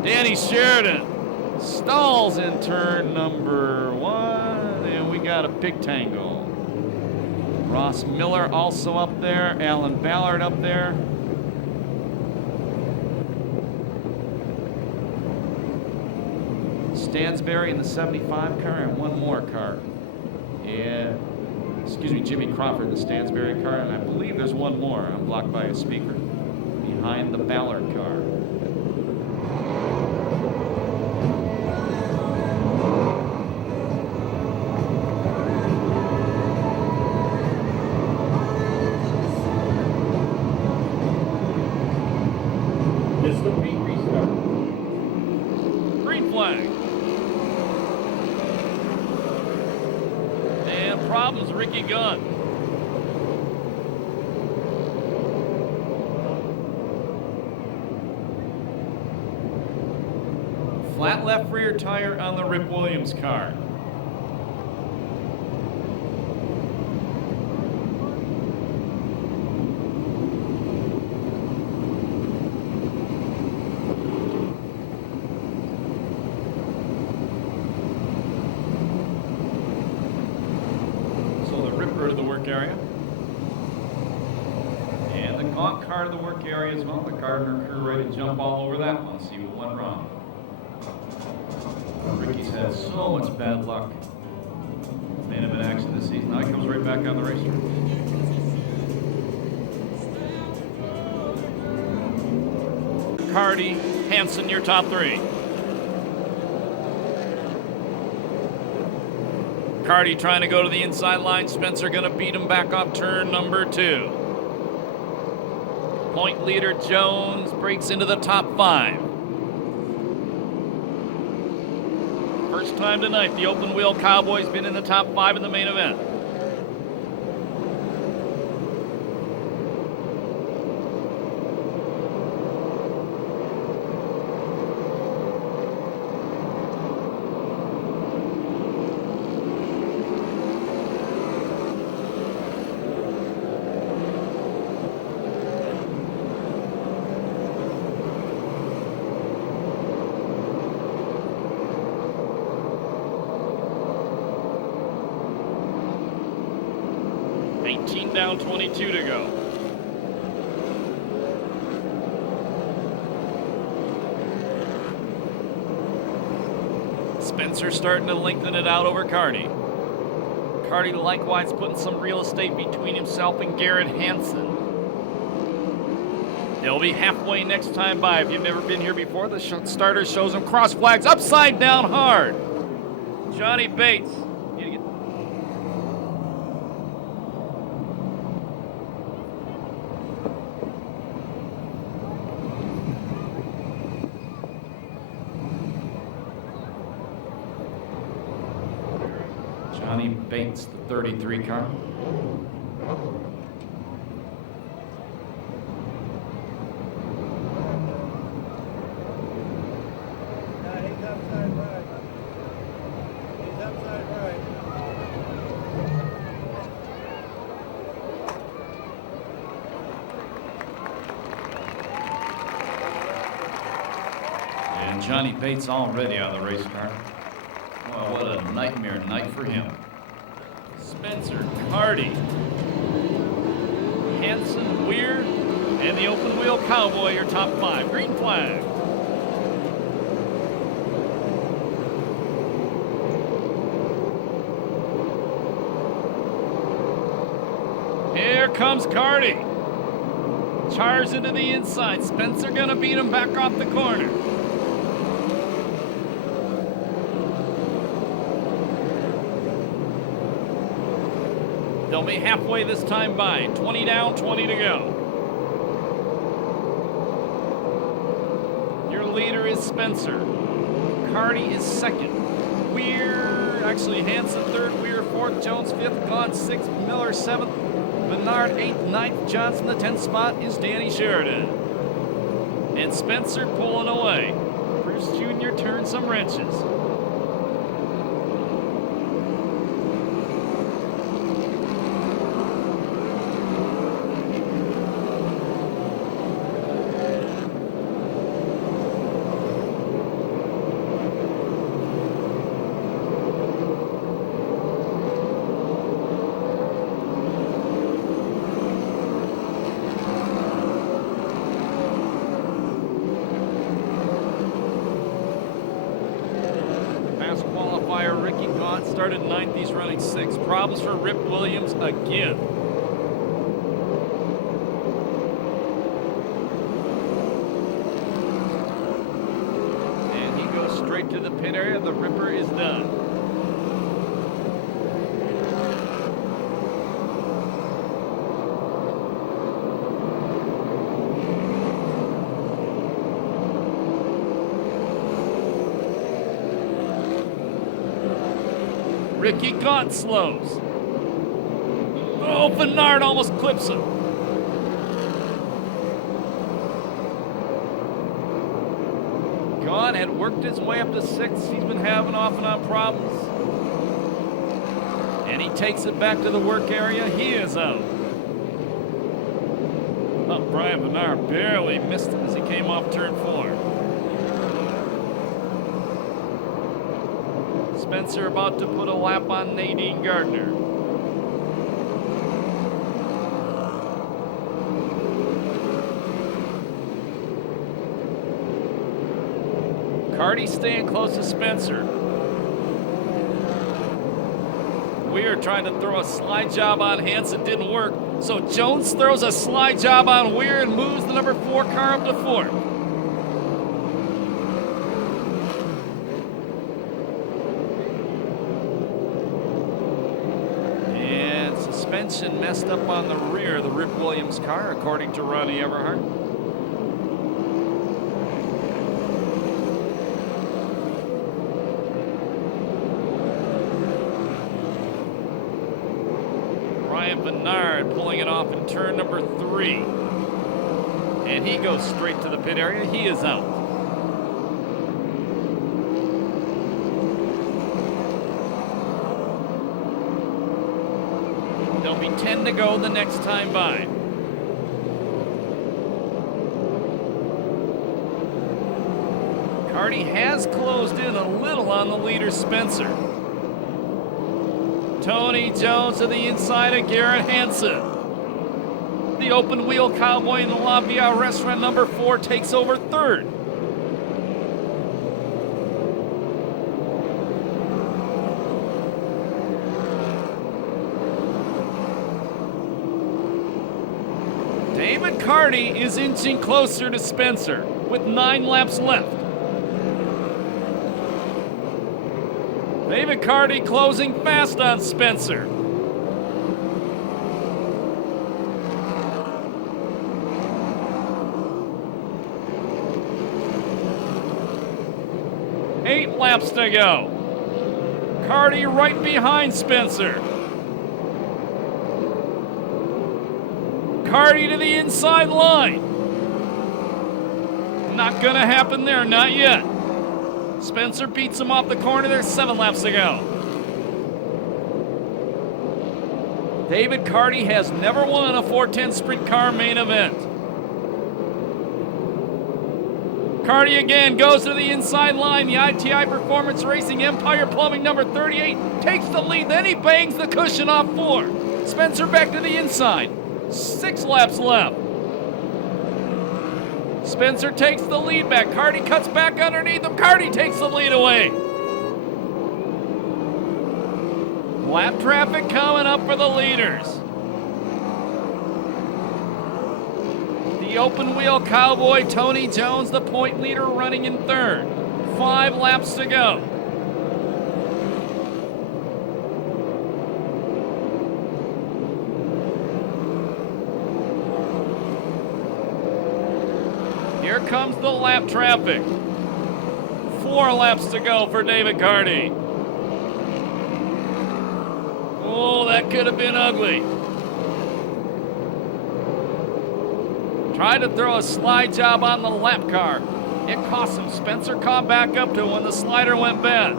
Danny Sheridan stalls in turn number 1, and we got a big tangle. Ross Miller also up there, Alan Ballard up there. Stansberry in the 75 car and one more car. And, Jimmy Crawford in the Stansberry car, and I believe there's one more. I'm blocked by a speaker behind the Ballard car. It's the beat restart. Green flag. Problems, Ricky Gunn. Flat left rear tire on the Rip Williams car. To the work area. And the Gaunt car to the work area as well. The Gardner crew ready to jump all over that one, see what went wrong. Ricky's had so much bad luck. Main event action this season. Now he comes right back on the racetrack. Carty, Hansen, your top 3. Carty trying to go to the inside line. Spencer going to beat him back off turn number 2. Point leader Jones breaks into the top 5. First time tonight, the open wheel Cowboys been in the top 5 in the main event. 18 down, 22 to go. Spencer starting to lengthen it out over Carty. Carty likewise putting some real estate between himself and Garrett Hansen. They'll be halfway next time by. If you've never been here before, the starter shows them cross flags upside down hard. Johnny Bates. Johnny Bates, the 33 car. And Johnny Bates already on the race car. Oh, what a nightmare night for him. Spencer, Carty, Hansen, Weir, and the open wheel Cowboy, your top five. Green flag. Here comes Carty. Chars into the inside. Spencer gonna beat him back off the corner. They'll be halfway this time by. 20 down, 20 to go. Your leader is Spencer. Carty is second. Hansen third, Weir fourth, Jones fifth, Gaunt sixth, Miller seventh, Bernard eighth, ninth, Johnson the 10th spot is Danny Sheridan. And Spencer pulling away. Bruce Jr. turns some wrenches. Started ninth, he's running sixth. Problems for Rip Williams again. And he goes straight to the pit area. The Ripper is done. Ricky Gaunt slows. Oh, Bernard almost clips him. Gaunt had worked his way up to sixth. He's been having off and on problems. And he takes it back to the work area. He is out. Oh, Brian Bernard barely missed him as he came off turn 4. Spencer about to put a lap on Nadine Gardner. Carty staying close to Spencer. Weir trying to throw a slide job on Hansen, didn't work. So Jones throws a slide job on Weir and moves the number 4 car up to 4th. Suspension messed up on the rear of the Rip Williams car, according to Ronnie Everhart. Brian Bernard pulling it off in turn number 3. And he goes straight to the pit area. He is out. There'll be 10 to go the next time by. Carty has closed in a little on the leader, Spencer. Tony Jones to the inside of Garrett Hansen. The open wheel cowboy in the La Via restaurant number 4 takes over third. David Carty is inching closer to Spencer with 9 laps left. David Carty closing fast on Spencer. Eight laps to go. Carty right behind Spencer. Carty to the inside line. Not gonna happen there, not yet. Spencer beats him off the corner. There's 7 laps to go. David Carty has never won a 410 sprint car main event. Carty again goes to the inside line. The ITI Performance Racing Empire Plumbing number 38 takes the lead. Then he bangs the cushion off 4. Spencer back to the inside. 6 laps left. Spencer takes the lead back. Carty cuts back underneath him. Carty takes the lead away. Lap traffic coming up for the leaders. The open wheel cowboy Tony Jones, the point leader, running in third. 5 laps to go. Here comes the lap traffic. 4 laps to go for David Carty. Oh, that could have been ugly. Tried to throw a slide job on the lap car. It cost him. Spencer caught back up to him when the slider went bad.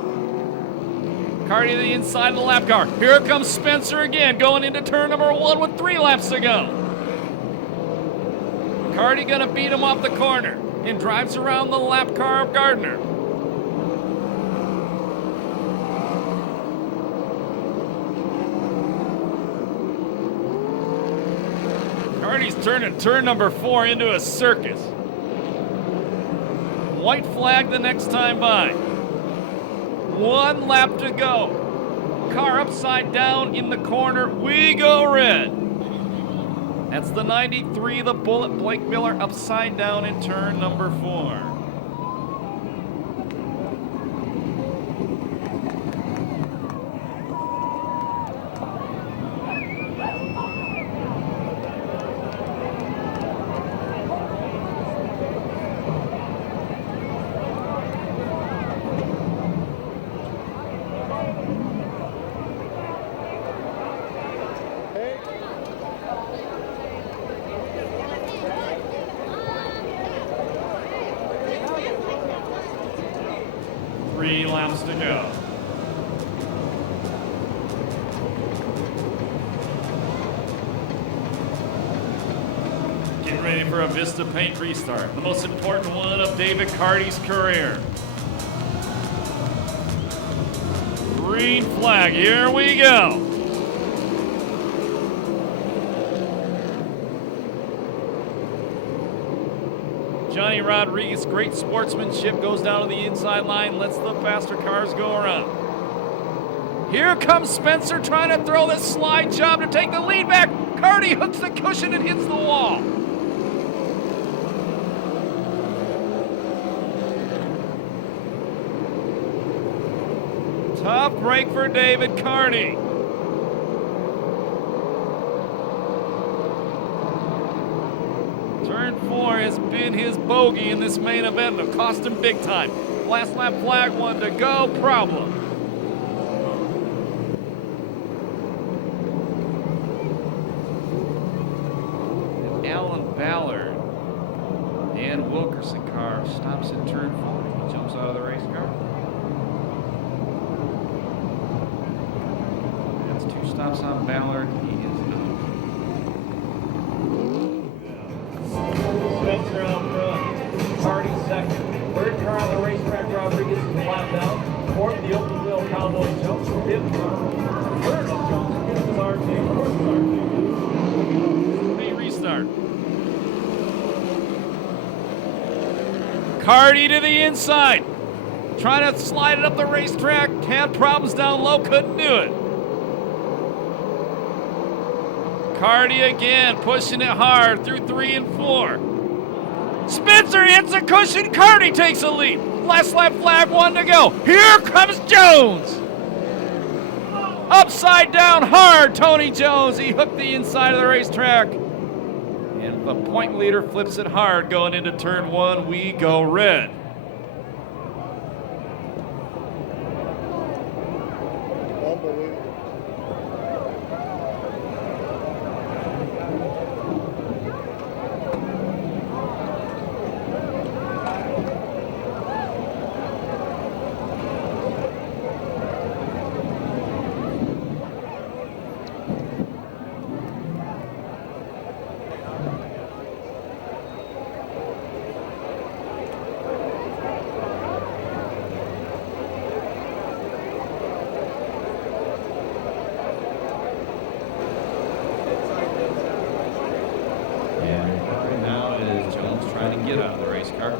Carty to the inside of the lap car. Here comes Spencer again, going into turn number 1 with 3 laps to go. Carty gonna beat him off the corner and drives around the lap car of Gardner. Carty's turning turn number 4 into a circus. White flag the next time by. 1 lap to go. Car upside down in the corner. We go red. That's the 93, the Bullet Blake Miller, upside down in turn number 4. Three laps to go. Getting ready for a Vista Paint restart, the most important one of David Carty's career. Green flag, here we go. Johnny Rodriguez, great sportsmanship, goes down to the inside line, lets the faster cars go around. Here comes Spencer trying to throw this slide job to take the lead back. Carty hooks the cushion and hits the wall. Tough break for David Carty. Turn 4 has been his bogey in this main event. It'll cost him big time. Last lap flag, 1 to go, problem. And Alan Ballard, Dan Wilkerson car stops at turn 4. He jumps out of the race car. That's 2 stops on Ballard. He is done. Spencer out front. Carty second. Third car on the racetrack, Rodriguez is flat down. Fourth, the open wheel Brazil Cowboy Jones. Fifth, third of Jones. Fifth is RJ. Fourth is RJ. May restart. Carty to the inside. Trying to slide it up the racetrack. Had problems down low, couldn't do it. Carty again, pushing it hard through 3 and 4. Spencer hits a cushion. Carty takes a lead. Last lap flag, 1 to go. Here comes Jones. Upside down hard, Tony Jones. He hooked the inside of the racetrack. And the point leader flips it hard going into turn 1. We go red. Get out of the race car.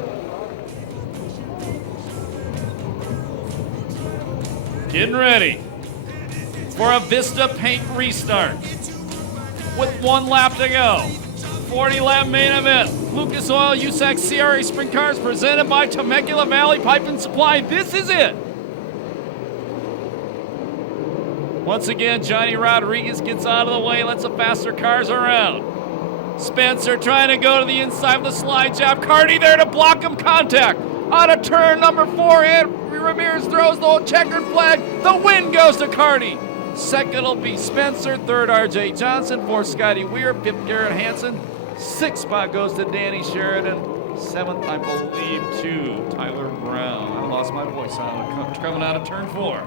Getting ready for a Vista Paint restart with 1 lap to go. 40-lap main event. Lucas Oil USAC CRA Sprint Cars presented by Temecula Valley Pipe and Supply. This is it. Once again, Johnny Rodriguez gets out of the way, lets the faster cars around. Spencer trying to go to the inside with a slide job. Carty there to block him. Contact out of turn number 4. And Ramirez throws the old checkered flag. The win goes to Carty. Second will be Spencer. Third, R.J. Johnson. Fourth, Scotty Weir. Fifth, Garrett Hansen. Sixth spot goes to Danny Sheridan. Seventh, I believe, to Tyler Brown. I lost my voice coming out of turn 4.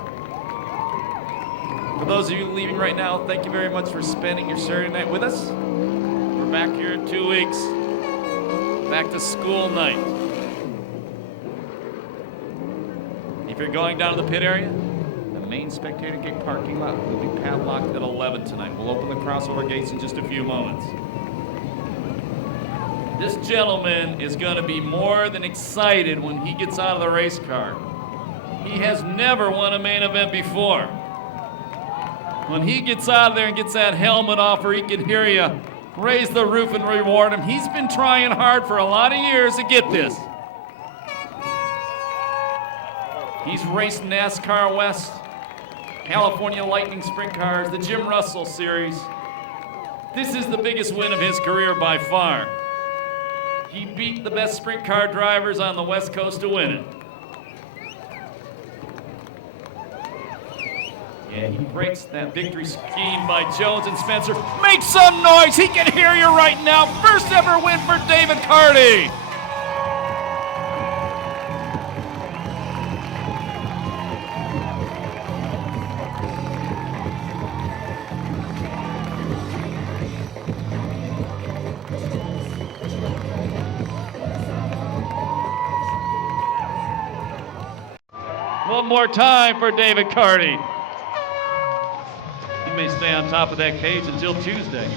For those of you leaving right now, thank you very much for spending your Saturday night with us. Back here in 2 weeks. Back to school night. If you're going down to the pit area, the main spectator gate parking lot will be padlocked at 11 tonight. We'll open the crossover gates in just a few moments. This gentleman is going to be more than excited when he gets out of the race car. He has never won a main event before. When he gets out of there and gets that helmet off, or he can hear you raise the roof and reward him. He's been trying hard for a lot of years to get this. He's raced NASCAR West, California Lightning Sprint Cars, the Jim Russell Series. This is the biggest win of his career by far. He beat the best sprint car drivers on the West Coast to win it. And he breaks that victory scheme by Jones and Spencer. Make some noise. He can hear you right now. First ever win for David Carty. One more time for David Carty. He may stay on top of that cage until Tuesday.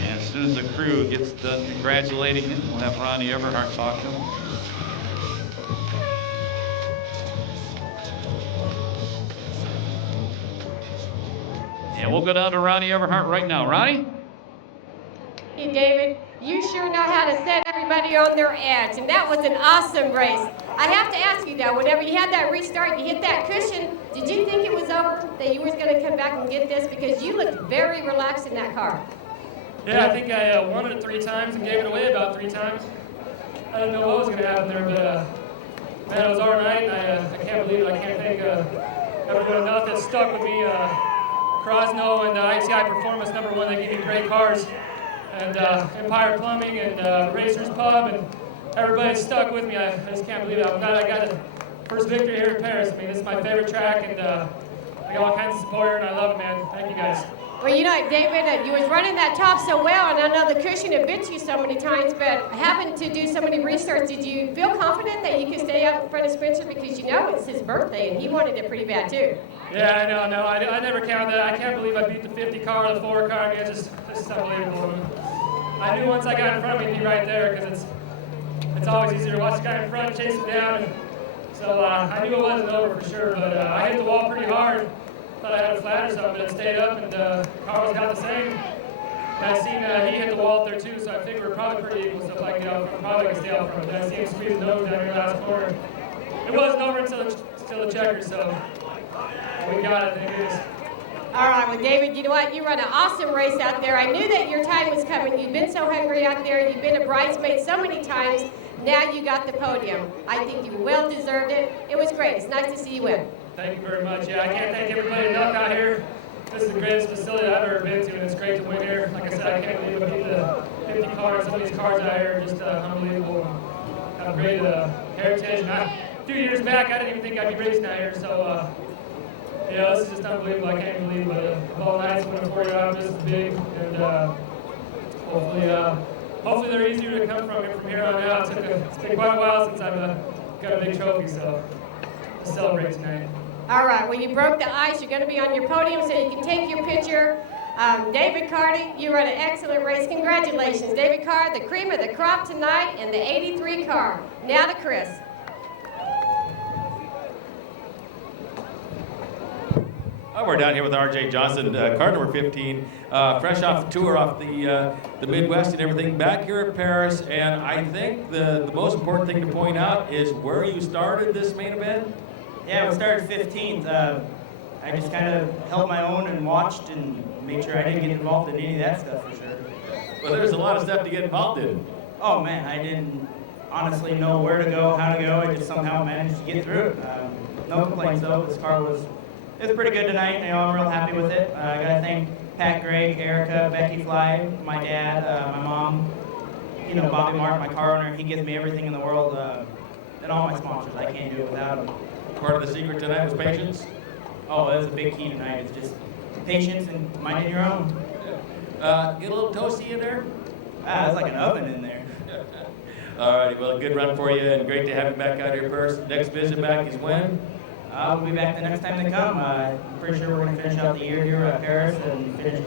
And as soon as the crew gets done congratulating him, we'll have Ronnie Everhart talk to him. And we'll go down to Ronnie Everhart right now. Ronnie? Hey, David, you sure know how to set everybody on their edge, and that was an awesome race. I have to ask you though, whenever you had that restart, you hit that cushion, did you think it was over, that you were going to come back and get this? Because you looked very relaxed in that car. Yeah, I think I won it 3 times and gave it away about 3 times. I didn't know what was going to happen there, but man, it was all right. I can't believe it. I can't thank everyone enough that stuck with me. Crosno and ITI Performance #1, they give me great cars. And Empire Plumbing and Racers Pub and everybody stuck with me. I just can't believe it. I'm glad I got the first victory here in Perris. I mean, this is my favorite track, and I got all kinds of support here, and I love it, man. Thank you guys. Well, you know, David, you was running that top so well, and I know the cushion had bit you so many times, but having to do so many restarts, did you feel confident that you could stay out in front of Spencer? Because you know it's his birthday, and he wanted it pretty bad, too. Yeah, I know, no, I never counted that. I can't believe I beat the 50 car or the 4 car. I mean, it's just unbelievable. I knew once I got in front of me, he'd be right there, because it's always easier to watch the guy in front, chase him down. So I knew it wasn't over for sure, but I hit the wall pretty hard. Thought I had a flat or something, but it stayed up, and Carlos got the same. And I seen he hit the wall up there too, so I figured we're probably pretty equal, so if I get out front, probably can stay out front. Then I see him squeeze the nose down in the last corner. It wasn't over until the checker, so we got it. Thank goodness. All right, well, David, you know what? You run an awesome race out there. I knew that your time was coming. You've been so hungry out there. You've been a bridesmaid so many times. Now you got the podium. I think you well deserved it. It was great. It's nice to see you win. Thank you very much. Yeah, I can't thank everybody enough out here. This is the greatest facility I've ever been to, and it's great to win here. Like I said, I can't believe I beat the 50 cars. Some of these cars out here are just unbelievable. Have great heritage. And a few years back, I didn't even think I'd be racing out here. So, this is just unbelievable. I can't believe it. Of all nights, winning 40 hours just as big, and hopefully they're easier to come from here on out. It's been quite a while since I've got a big trophy, so let's celebrate tonight. All right, well, you broke the ice. You're going to be on your podium so you can take your picture. David Carty, you run an excellent race. Congratulations. David Carr, the cream of the crop tonight in the 83 car. Now to Chris. We're down here with R.J. Johnson, car number 15, fresh off the tour, off the Midwest and everything, back here at Perris. And I think the most important thing to point out is where you started this main event. Yeah, we started 15th. I just kind of held my own and watched and made sure I didn't get involved in any of that stuff for sure. Well, there's a lot of stuff to get involved in. Oh man, I didn't honestly know where to go, how to go. I just somehow managed to get through it. No complaints though. This car was pretty good tonight. I'm real happy with it. I gotta thank Pat, Greg, Erica, Becky Fly, my dad, my mom, Bobby Mark, my car owner. He gives me everything in the world, and all my sponsors. I can't do it without them. Part of the secret tonight was patience. Oh, that was a big key tonight. It's just patience and minding your own. Get a little toasty in there? It's like an oven in there. All righty, well, a good run for you, and great to have you back out here, Perris. Next visit back is when? We'll be back the next time they come. I'm pretty sure we're going to finish out the year here at Perris and finish,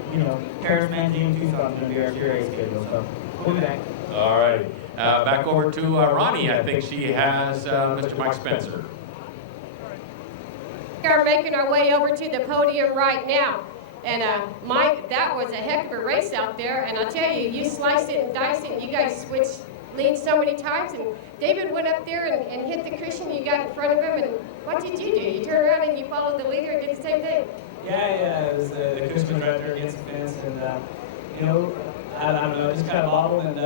Perris, Manzine, Tucson is going to be our CRA schedule, so we'll be back. All right. Back over to Ronnie. I think she has Mr. Mike Spencer. We are making our way over to the podium right now. And Mike, that was a heck of a race out there. And I'll tell you, you sliced it and diced it. You guys switched leads so many times. And David went up there and hit the cushion. You got in front of him. And what did you do? You turned around and you followed the leader and did the same thing? Yeah. It was the cushion was right there against the fence. And, I don't know, just kind of bobbled. And,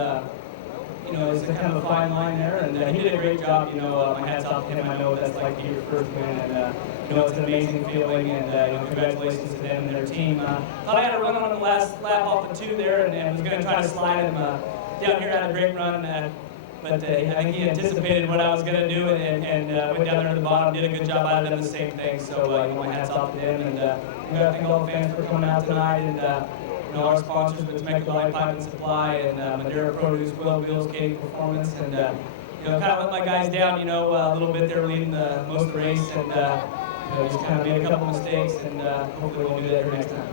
it's kind of a fine line there. And he did a great job. My hat's off to him. I know what that's like to get your first win. And, it's an amazing feeling, and congratulations to them and their team. Thought I had a run on the last lap off the 2 there, and was going to try to slide him down here at a great run, but I think he anticipated what I was going to do and went down there to the bottom, did a good job. I'd have done the same thing, so my hat's off to them, and I thank all the fans for coming out tonight, and our sponsors, but Temecula Valley Pipe and Supply, and Madera Produce, Will Wheels, Katie Performance, and kind of let my guys down, a little bit. They were leading most of the race, and just kind of made a couple mistakes, and hopefully we'll do that here next time.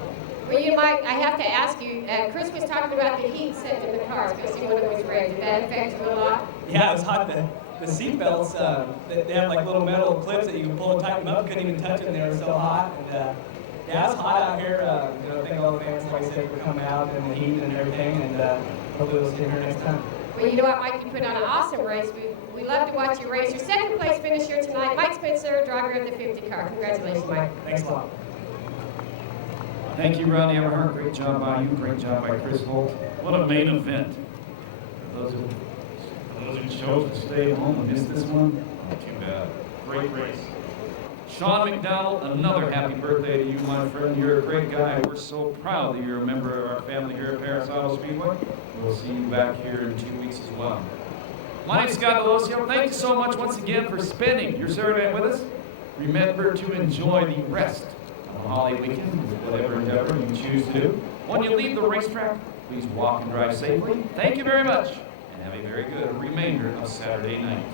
Well, Mike, I have to ask you, Chris was talking about the heat set in the car, especially when it was red. Did that affect you a lot? Yeah, it was hot. The seat belts, they have like little metal clips that you can pull and tighten them up. Couldn't even touch them. They were so hot. And yeah, it's hot out here. Thank all the fans, like I said, for coming out and the heat and everything. And hopefully we'll see you here next time. Well, you know what, Mike, you put on an awesome race. We love to watch you race. Your second place finisher tonight, Mike Spencer, driver of the 50 car. Congratulations, Mike. Thanks a lot. Thank you, Ronnie Everhart. Great job by you. Great job by Chris Holt. What a main event. For those who chose to stay home and miss this one, not too bad. Great race. Sean McDonald, another happy birthday to you, my friend. You're a great guy. We're so proud that you're a member of our family here at Perris Auto Speedway. We'll see you back here in 2 weeks as well. My name's Scott Delosio. Thank you so much once again for spending your Saturday night with us. Remember to enjoy the rest of the holiday weekend with whatever endeavor you choose to do. When you leave the racetrack, please walk and drive safely. Thank you very much, and have a very good remainder of Saturday night.